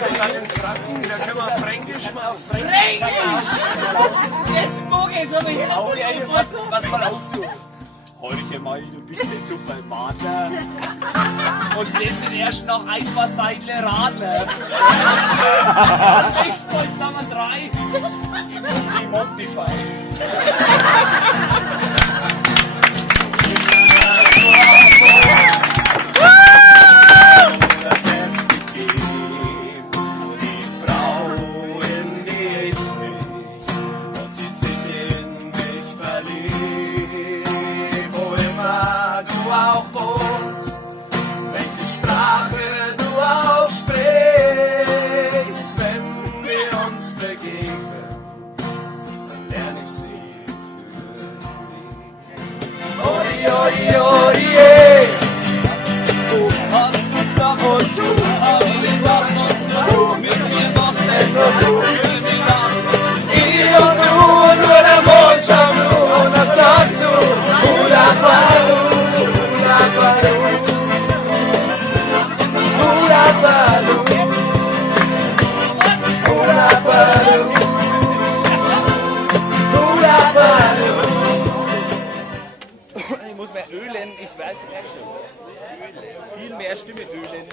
Wir sind in Franken, da können wir Fränkisch mal. Fränkisch! Jetzt mag ich aber hier Auch was mal auf, du. Horche mal, du bist der Supermadler. Und das sind erst noch ein paar Seidle Radler. Echt, heute sind wir 3. Die Montify. Das erste Kind, die Frau, in die ich mich und die sich in mich verliebt. Wo immer du auch wohnst, welche Sprache du auch sprichst, wenn wir uns begegnen, dann lerne ich sie für dich. Oi, oi, oi, oi. Hast du gesagt, und du, was du mit mir machst, wenn du mit mir machst. Ich und du, nur der Mond schaust du, und das sagst du, Hula Balu, Hula Balu, Hula Balu, Hula Balu, Hula Balu. Ich muss mehr ölen, ich weiß nicht schon. Viel mehr Stimme ölen.